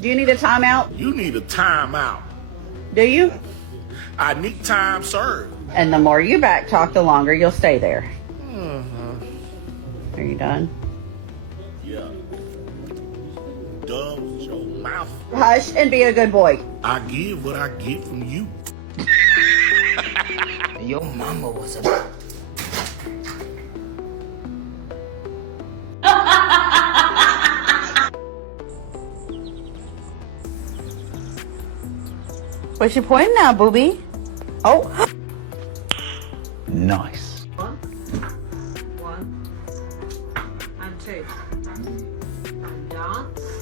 Do you need a timeout? You need a timeout. Do you? I need time served. And the more you back talk, the longer you'll stay there. Are you done? Yeah. Done with your mouth. Hush and be a good boy. I give what I get from you. Your mama was a... What's your point now, booby? Oh. Nice. One, and two. And dance.